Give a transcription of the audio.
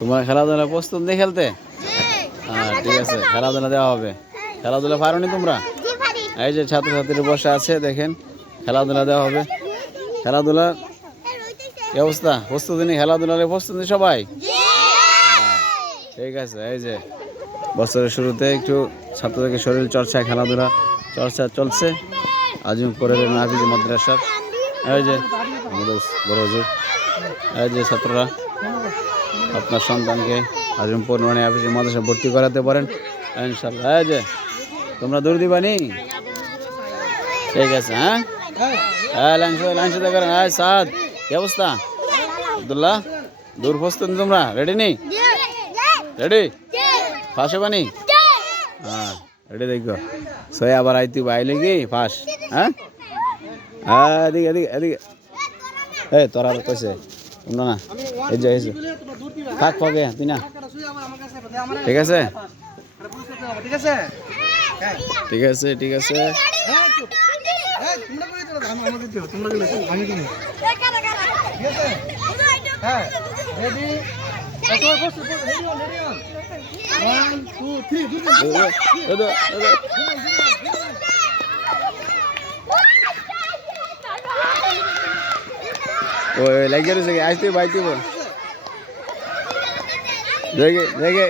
তোমার খেলাধুলা প্রস্তুত নেই খেলতে? হ্যাঁ ঠিক আছে, খেলাধুলা দেওয়া হবে। খেলাধুলা পারোনি তোমরা? এই যে ছাত্রছাত্রীরা বসে আছে দেখেন, খেলাধুলা দেওয়া হবে। খেলাধুলার কি অবস্থা? প্রস্তুতি নেই? খেলাধুলার প্রস্তুতি সবাই? ঠিক আছে। এই যে বছরের শুরুতে একটু ছাত্রদেরকে শরীর চর্চা, খেলাধুলা চর্চা চলছে। আজম করে হাফিজ মাদ্রাসার এই যে বড় হুজুর, এই যে ছাত্ররা আপনার সন্তানকে আজমপুর নুরানি হাফিজ মাদ্রাসা ভর্তি করাতে পারেন ইনশাল্লাহ। এই যে তোমরা দূর দিবানি? ঠিক আছে। হ্যাঁ হ্যাঁ, লাইন সাথে করেন। হ্যাঁ সাদ, কি অবস্থা? আব্দুল্লাহ, দূর প্রস্তুত তোমরা? রেডি নেই? রেডি? ফাঁস বানি? হ্যাঁ রেডি। দেখো সে আবার আইতি বাইলে কি ফাঁস? হ্যাঁ হ্যাঁ, এদিকে এদিকে এদিকে। এই তোরা কইছে তোমরা না, এই যে থাক পাবে তুই না। ঠিক আছে ঠিক আছে ঠিক আছে। ওই লাগিয়ে রয়েছে, আসতে বাইতে দেখে দেখে